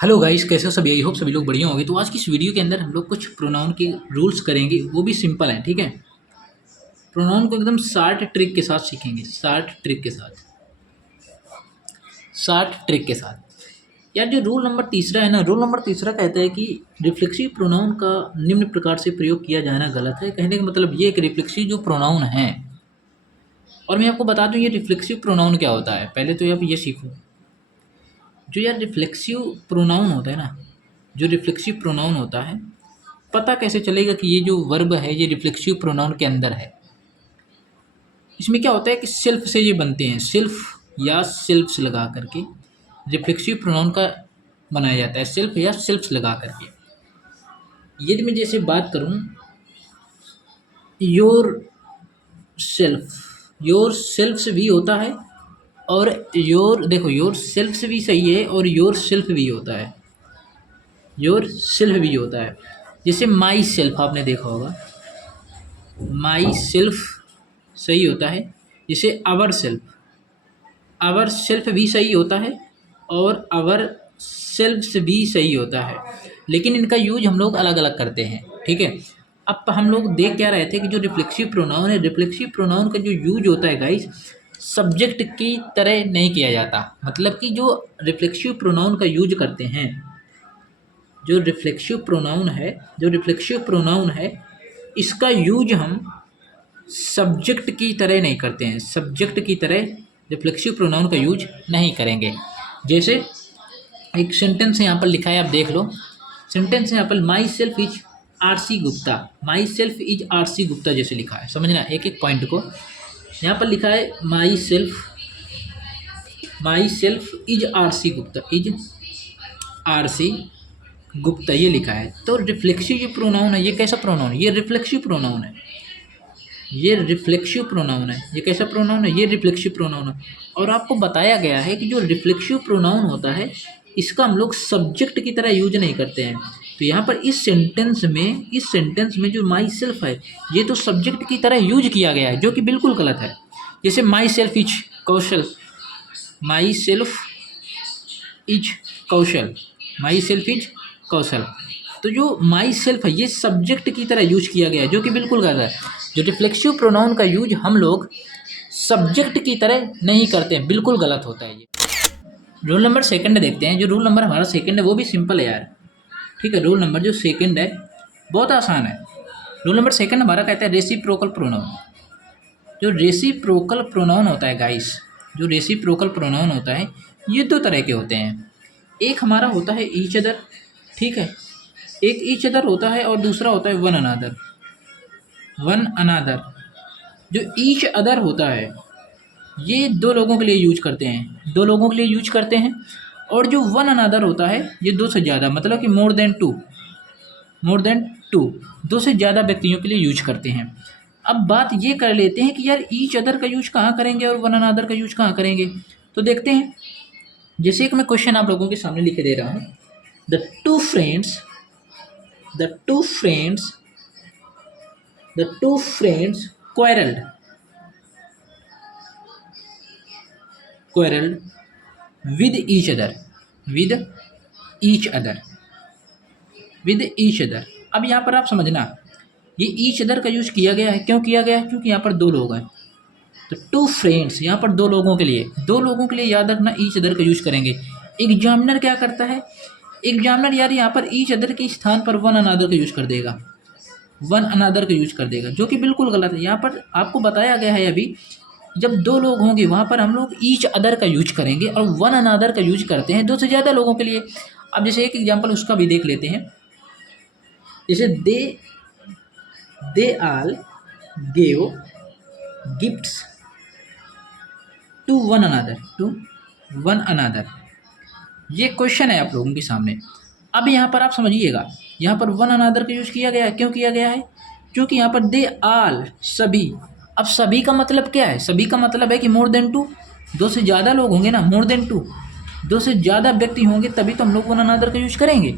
Hello guys, कैसे हो सभी? आई होप सभी लोग बढ़िया होंगे। तो आज की इस वीडियो के अंदर हम लोग कुछ प्रोनाउन के रूल्स करेंगे, वो भी सिंपल है। ठीक है, प्रोनाउन को एकदम शार्ट ट्रिक के साथ सीखेंगे, शार्ट ट्रिक के साथ। यार, जो रूल नंबर तीसरा है ना, रूल नंबर तीसरा कहता है कि रिफ्लेक्सिव प्रोनाउन का निम्न प्रकार से प्रयोग किया जाना गलत है। कहने का मतलब ये कि रिफ्लेक्सिव जो प्रोनाउन है, और मैं आपको बता दूं ये रिफ्लेक्सिव प्रोनाउन क्या होता है। पहले तो आप ये सीखो, जो यार रिफ्लेक्सिव प्रोनाउन होता है ना, जो रिफ्लेक्सिव प्रोनाउन होता है, पता कैसे चलेगा कि ये जो वर्ब है ये रिफ्लेक्सिव प्रोनाउन के अंदर है। इसमें क्या होता है कि सेल्फ से ये बनते हैं, सेल्फ या सेल्फ्स लगा करके रिफ्लेक्सिव प्रोनाउन का बनाया जाता है, सेल्फ या सेल्फ्स लगा करके। यदि मैं जैसे बात करूं, योर सेल्फ, योर सेल्फ्स भी होता है, और योर, देखो योर सेल्फ्स भी सही है और योर सेल्फ भी होता है, योर सेल्फ भी होता है। जैसे माई सेल्फ आपने देखा होगा, माई सेल्फ सही होता है। जैसे आवर सेल्फ भी सही होता है और आवर सेल्फ्स भी सही होता है, लेकिन इनका यूज हम लोग अलग अलग करते हैं। ठीक है, अब हम लोग देख क्या रहे थे कि जो रिफ्लेक्सिव प्रोनाउन है, रिफ्लेक्सिव प्रोनाउन का जो यूज होता है गाइस, सब्जेक्ट की तरह नहीं किया जाता। मतलब कि जो रिफ्लेक्सिव प्रोनाउन का यूज करते हैं, जो रिफ्लेक्सिव प्रोनाउन है, जो रिफ्लेक्सिव प्रोनाउन है, इसका यूज हम सब्जेक्ट की तरह नहीं करते हैं, सब्जेक्ट की तरह रिफ्लेक्सिव प्रोनाउन का यूज नहीं करेंगे। जैसे एक सेंटेंस यहाँ पर लिखा है, आप देख लो। सेंटेंस यहाँ पर माई self is RC. Gupta, my self is RC. Gupta जैसे लिखा है, समझना एक एक पॉइंट को। यहाँ पर लिखा है माई self is RC. Gupta, is RC. Gupta ये लिखा है। तो रिफ्लेक्सिव जो प्रोनाउन है, ये कैसा प्रोनाउन है? ये रिफ्लेक्सिव प्रोनाउन है, ये रिफ्लेक्सिव प्रोनाउन है। ये कैसा प्रोनाउन है? ये रिफ्लेक्सिव प्रोनाउन है। और आपको बताया गया है कि जो रिफ्लेक्सिव प्रोनाउन होता है, इसका हम लोग सब्जेक्ट की तरह यूज नहीं करते हैं। तो यहाँ पर इस सेंटेंस में जो माई सेल्फ है, ये तो सब्जेक्ट की तरह यूज किया गया है, जो कि बिल्कुल गलत है। जैसे my self is Kaushal, my self is Kaushal, my self is Kaushal. तो जो माई सेल्फ है, ये सब्जेक्ट की तरह यूज किया गया है, जो कि बिल्कुल गलत है। जो रिफ्लेक्सिव प्रोनाउन का यूज हम लोग सब्जेक्ट की तरह नहीं करते हैं, बिल्कुल गलत होता है ये। रूल नंबर सेकंड देखते हैं। जो रूल नंबर हमारा सेकंड है वो भी सिंपल है यार। ठीक है, रूल नंबर जो सेकंड है बहुत आसान है। रूल नंबर सेकंड हमारा कहता है रेसिप्रोकल प्रोनाउन। जो रेसिप्रोकल प्रोनाउन होता है गाइस, जो रेसिप्रोकल प्रोनाउन होता है, ये दो तरह के होते हैं। एक हमारा होता है ईच अदर, ठीक है, एक ईच अदर होता है और दूसरा होता है वन अनादर। वन अनादर, जो ईच अदर होता है, ये दो लोगों के लिए यूज करते हैं, दो लोगों के लिए यूज करते हैं। और जो वन अनादर होता है, ये दो से ज़्यादा, मतलब कि मोर देन टू, दो से ज़्यादा व्यक्तियों के लिए यूज करते हैं। अब बात ये कर लेते हैं कि यार ईच अदर का यूज कहाँ करेंगे और वन अनादर का यूज कहाँ करेंगे। तो देखते हैं। जैसे एक मैं क्वेश्चन आप लोगों के सामने लिखे दे रहा हूँ। The two friends the two friends the two friends quarreled with each other, with each other, with each other। अब यहाँ पर आप समझना, ये ईच अदर का यूज किया गया है, क्यों किया गया है? क्योंकि यहाँ पर दो लोग हैं। तो टू फ्रेंड्स यहाँ पर दो लोगों के लिए, दो लोगों के लिए याद रखना ईच अदर का यूज करेंगे। एग्जामिनर क्या करता है? एग्जामिनर यार यहाँ पर ईच अदर के स्थान पर वन अनादर का यूज कर देगा, वन अनादर का यूज कर देगा, जो कि बिल्कुल गलत है। यहाँ पर आपको बताया गया है अभी, जब दो लोग होंगे वहाँ पर हम लोग ईच अदर का यूज करेंगे, और वन अनादर का यूज करते हैं दो से ज़्यादा लोगों के लिए। अब जैसे एक एग्जांपल उसका भी देख लेते हैं। जैसे they all gave gifts to one another. ये क्वेश्चन है आप लोगों के सामने। अब यहाँ पर आप समझिएगा, यहाँ पर वन अनादर का यूज किया गया है, क्यों किया गया है? क्योंकि यहाँ पर दे आल, सभी। अब सभी का मतलब क्या है? सभी का मतलब है कि मोर देन टू, दो से ज़्यादा लोग होंगे ना, मोर देन टू, दो से ज़्यादा व्यक्ति होंगे, तभी तो हम लोग वन अनादर का यूज करेंगे।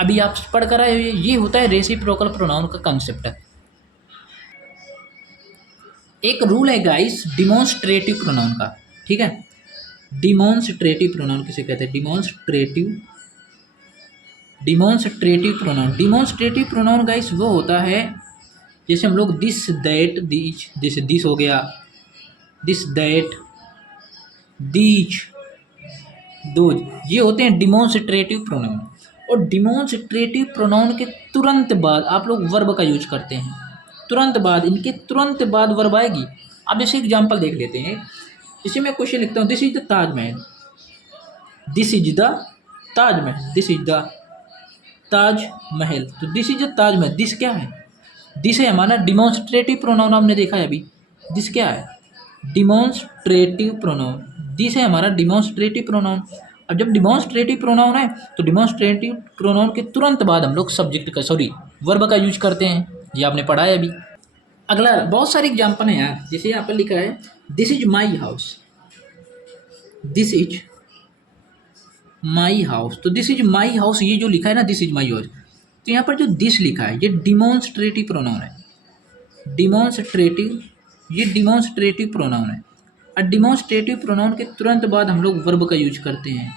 अभी आप पढ़ कर आए, ये होता है रेसिप्रोकल प्रोनाउन का कंसेप्ट। एक रूल है गाइस डिमॉन्स्ट्रेटिव प्रोनाउन का, ठीक है। डिमॉन्स्ट्रेटिव प्रोनाउन किसे कहते हैं? Demonstrative demonstrative pronoun, demonstrative pronoun guys वो होता है जैसे हम लोग दिस दैट दीज, जैसे दिस हो गया, दिस दैट दीज दोज, ये होते हैं डिमॉन्स्ट्रेटिव प्रोनाउन। और डिमॉन्स्ट्रेटिव प्रोनाउन के तुरंत बाद आप लोग वर्ब का यूज करते हैं, तुरंत बाद, इनके तुरंत बाद वर्ब आएगी। आप जैसे एग्जांपल देख लेते हैं, इसी में क्वेश्चन लिखता हूँ, this is the Taj Mahal, this is the Taj Mahal, this is the Taj Mahal, तो this is the Taj Mahal, this क्या है, दिस है हमारा डिमॉन्स्ट्रेटिव प्रोनाउन, आपने देखा है अभी, दिस क्या है, डिमॉन्स्ट्रेटिव प्रोनाउन, दिस है हमारा डिमॉन्स्ट्रेटिव प्रोनाउन। अब जब डिमॉन्स्ट्रेटिव प्रोनाउन है तो डिमॉन्स्ट्रेटिव प्रोनाउन के तुरंत बाद हम लोग सब्जेक्ट का, सॉरी, वर्ब का यूज करते हैं, ये आपने पढ़ा है अभी। अगला बहुत सारे एग्जाम्पल हैं यार, जैसे यहाँ पर लिखा है this is my house, this is my house, तो दिस इज माई हाउस, ये जो लिखा है ना दिस इज माई हाउस, तो यहाँ पर जो दिस लिखा है ये डिमॉन्स्ट्रेटिव प्रोनाउन है, डिमॉन्स्ट्रेटिव, ये डिमॉन्स्ट्रेटिव प्रोनाउन है। और डिमॉन्स्ट्रेटिव प्रोनाउन के तुरंत बाद हम लोग वर्ब का यूज करते हैं,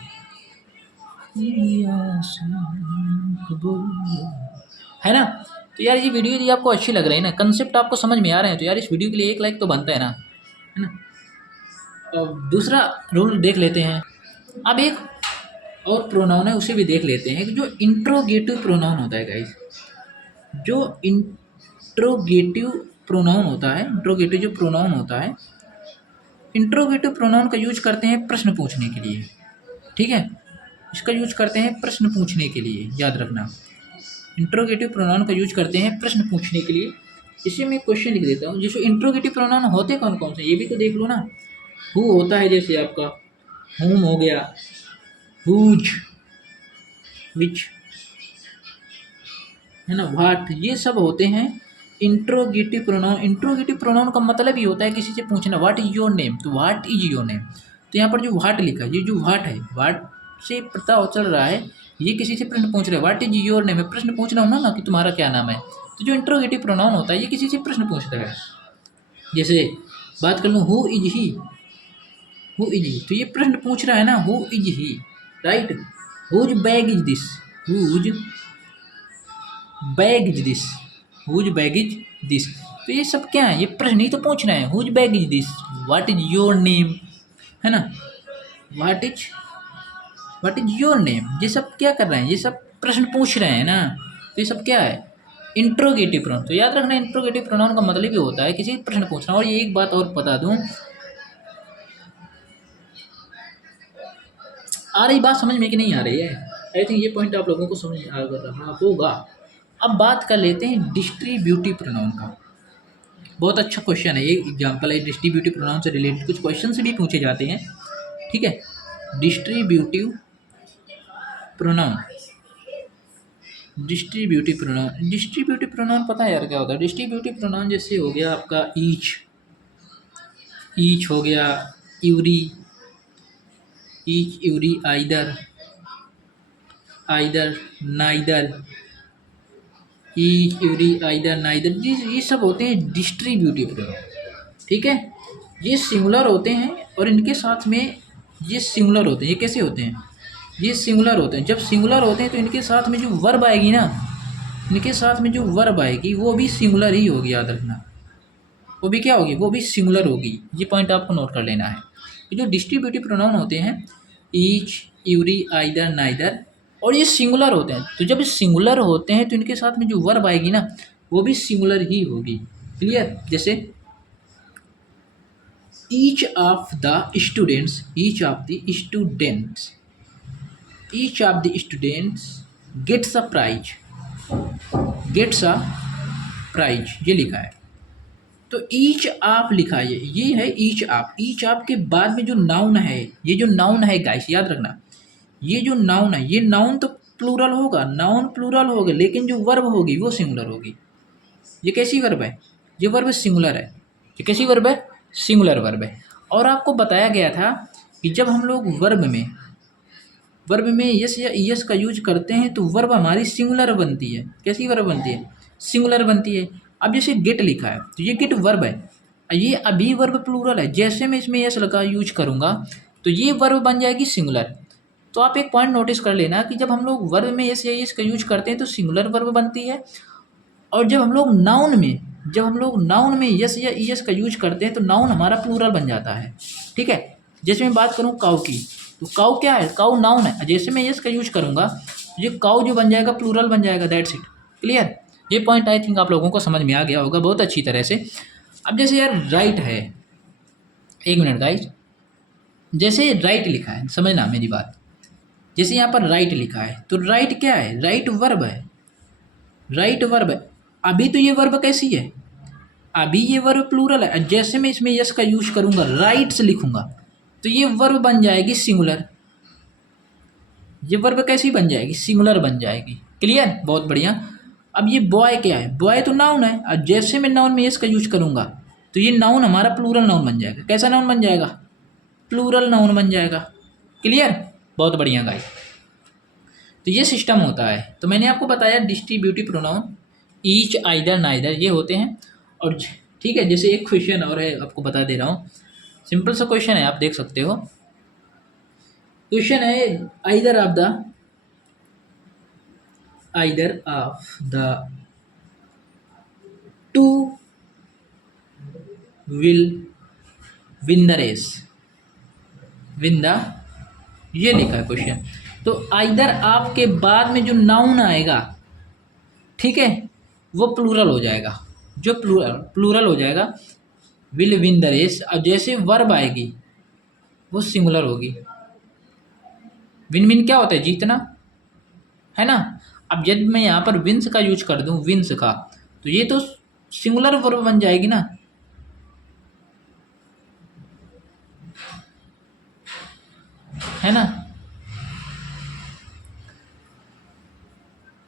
है ना। तो यार ये वीडियो यदि आपको अच्छी लग रही है ना, कंसेप्ट आपको समझ में आ रहे हैं, तो यार इस वीडियो के लिए 1 लाइक तो बनता है ना। और दूसरा रूल देख लेते हैं, अब एक और प्रोनाउन है उसे भी देख लेते हैं, जो इंट्रोगेटिव प्रोनाउन होता है गाइस, जो इंट्रोगेटिव प्रोनाउन होता है, इंट्रोगेटिव जो प्रोनाउन होता है, इंट्रोगेटिव प्रोनाउन का यूज करते हैं प्रश्न पूछने के लिए, ठीक है, इसका यूज करते हैं प्रश्न पूछने के लिए, याद रखना, इंट्रोगेटिव प्रोनाउन का यूज करते हैं प्रश्न पूछने के लिए। इसे मैं क्वेश्चन लिख देता हूँ, जैसे इंट्रोगेटिव प्रोनाउन होते कौन कौन से, ये भी तो देख लो ना। हु होता है जैसे आपका हुम हो गया, हुज, विच, है ना, व्हाट, ये सब होते हैं इंट्रोगेटिव प्रोनाउन। इंट्रोगेटिव प्रोनाउन का मतलब ही होता है किसी से पूछना, व्हाट इज योर नेम, तो व्हाट इज योर नेम, तो यहाँ पर जो व्हाट लिखा है, ये जो व्हाट है, व्हाट से पता चल रहा है ये किसी से प्रश्न पूछ रहा है, व्हाट इज योर नेम है, प्रश्न पूछ रहा हूँ ना कि तुम्हारा क्या नाम है। तो जो इंट्रोगेटिव प्रोनाउन होता है ये किसी से प्रश्न पूछता है, जैसे बात कर लूँ who is he, who is he, तो ये प्रश्न पूछ रहा है ना, who is he, right. Whose bag is this, whose bag is this, whose bag is this, तो ये सब क्या है, ये प्रश्न ही तो पूछ रहे हैं, whose bag is this, what is your name, है ना, व्हाट इज योर नेम, ये सब क्या कर रहे हैं, ये सब प्रश्न पूछ रहे हैं ना, तो ये सब क्या है, इंट्रोगेटिव प्रोनाउन। तो याद रखना इंट्रोगेटिव प्रोनाउन का मतलब ही होता है किसी प्रश्न पूछना। और ये एक बात और बता दूं, आ रही बात समझ में कि नहीं आ रही है, आई थिंक ये पॉइंट आप लोगों को समझ आ रहा होगा। अब बात कर लेते हैं डिस्ट्रीब्यूटिव प्रोनाउन का, बहुत अच्छा क्वेश्चन है, एक एग्जांपल है डिस्ट्रीब्यूटिव प्रोनाउन से रिलेटेड, कुछ क्वेश्चन भी पूछे जाते हैं, ठीक है। Distributive pronoun, distributive pronoun, distributive pronoun पता है यार क्या होता है, डिस्ट्रीब्यूटिव प्रोनाउन जैसे हो गया आपका ईच, ईच हो गया, Yuri, each, Yuri, either, either, neither, each, Yuri, either, neither, ये सब होते हैं डिस्ट्रीब्यूटिव प्रोनाउन, ठीक है। ये सिंगुलर होते हैं और इनके साथ में ये सिंगुलर होते हैं, ये कैसे होते हैं, ये सिंगुलर होते हैं। जब सिंगुलर होते हैं तो इनके साथ में जो वर्ब आएगी ना, इनके साथ में जो वर्ब आएगी वो भी सिंगुलर ही होगी, याद रखना, वो भी क्या होगी, वो भी सिंगुलर होगी, ये पॉइंट आपको नोट कर लेना है। ये जो डिस्ट्रीब्यूटिव प्रोनाउन होते हैं ईच, यूरी, आइदर, नाइदर, और ये सिंगुलर होते हैं, तो जब सिंगुलर होते हैं तो इनके साथ में जो वर्ब आएगी ना वो भी सिंगुलर ही होगी, क्लियर। जैसे each of the students, each of the students, each of the students gets a prize, gets a prize, ये लिखा है। तो ईच ऑफ लिखा है, ये है ईच ऑफ। ईच ऑफ के बाद में जो नाउन है, ये जो नाउन है गाइस याद रखना, ये जो नाउन है, ये नाउन तो प्लूरल होगा, नाउन प्लूरल होगा, लेकिन जो वर्ब होगी वो सिंगुलर होगी। ये कैसी वर्ब है, ये वर्ब सिंगुलर है, ये कैसी वर्ब है, सिंगुलर वर्ब है। और आपको बताया गया था कि जब हम लोग वर्ब में यस या ईएस का यूज करते हैं तो वर्ब हमारी सिंगुलर बनती है। कैसी वर्ब बनती है, सिंगुलर बनती है। अब जैसे गेट लिखा है तो ये गेट वर्ब है, ये अभी वर्ब प्लूरल है, जैसे मैं इसमें यस लगा यूज करूँगा तो ये वर्ब बन जाएगी सिंगुलर। तो आप एक पॉइंट नोटिस कर लेना कि जब हम लोग वर्ब में एस या एस का यूज करते हैं तो सिंगुलर वर्ब बनती है, और जब हम लोग नाउन में यस या ईएस का यूज करते हैं तो नाउन हमारा प्लूरल बन जाता है। ठीक है, जैसे मैं बात करूँ काऊ की, तो काऊ क्या है, काऊ नाउन है, जैसे मैं यस का यूज करूँगा ये काऊ जो बन जाएगा प्लूरल बन जाएगा, दैट्स इट। क्लियर, ये पॉइंट आई थिंक आप लोगों को समझ में आ गया होगा बहुत अच्छी तरह से। अब जैसे यार राइट है, एक मिनट गाइस, जैसे राइट लिखा है, समझना मेरी बात, जैसे यहाँ पर राइट लिखा है तो राइट क्या है, राइट वर्ब है, राइट वर्ब है। अभी तो ये वर्ब कैसी है, अभी ये वर्ब प्लूरल है, जैसे मैं इसमें यस का यूज करूंगा, राइट्स लिखूंगा, तो ये वर्ब बन जाएगी सिंगुलर, ये वर्ब कैसी बन जाएगी, सिंगुलर बन जाएगी। क्लियर, बहुत बढ़िया। अब ये बॉय क्या है, बॉय तो नाउन है, और जैसे मैं नाउन में यस का यूज करूंगा तो ये नाउन हमारा प्लूरल नाउन बन जाएगा। कैसा नाउन बन जाएगा, प्लूरल नाउन बन जाएगा। क्लियर, बहुत बढ़िया गाइस। तो ये सिस्टम होता है। तो मैंने आपको बताया distributive pronoun each, either, neither, ये होते हैं। और ठीक है, जैसे एक क्वेश्चन और है, आपको बता दे रहा हूँ, सिंपल सा क्वेश्चन है, आप देख सकते हो। क्वेश्चन है either of the two will win the race, win the, ये लिखा है क्वेश्चन। तो आइदर आपके बाद में जो नाउन आएगा, ठीक है, वो प्लूरल हो जाएगा, जो प्लूरल हो जाएगा, विल विन द रेस। अब जैसे वर्ब आएगी वो सिंगुलर होगी। विन विन क्या होता है, जीतना, है ना। अब जब मैं यहाँ पर विंस का यूज कर दूँ, विंस का, तो ये तो सिंगुलर वर्ब बन जाएगी ना, है ना।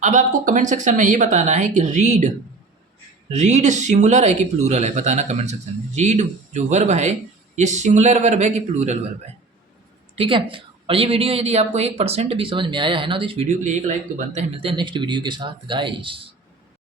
अब आपको कमेंट सेक्शन में ये बताना है कि रीड सिंगुलर है कि प्लूरल है, बताना कमेंट सेक्शन में। रीड जो वर्ब है ये सिंगुलर वर्ब है कि प्लूरल वर्ब है, ठीक है। और ये वीडियो यदि आपको 1% भी समझ में आया है ना, तो इस वीडियो के लिए एक लाइक तो बनता है। मिलते हैं नेक्स्ट वीडियो के साथ गाइस।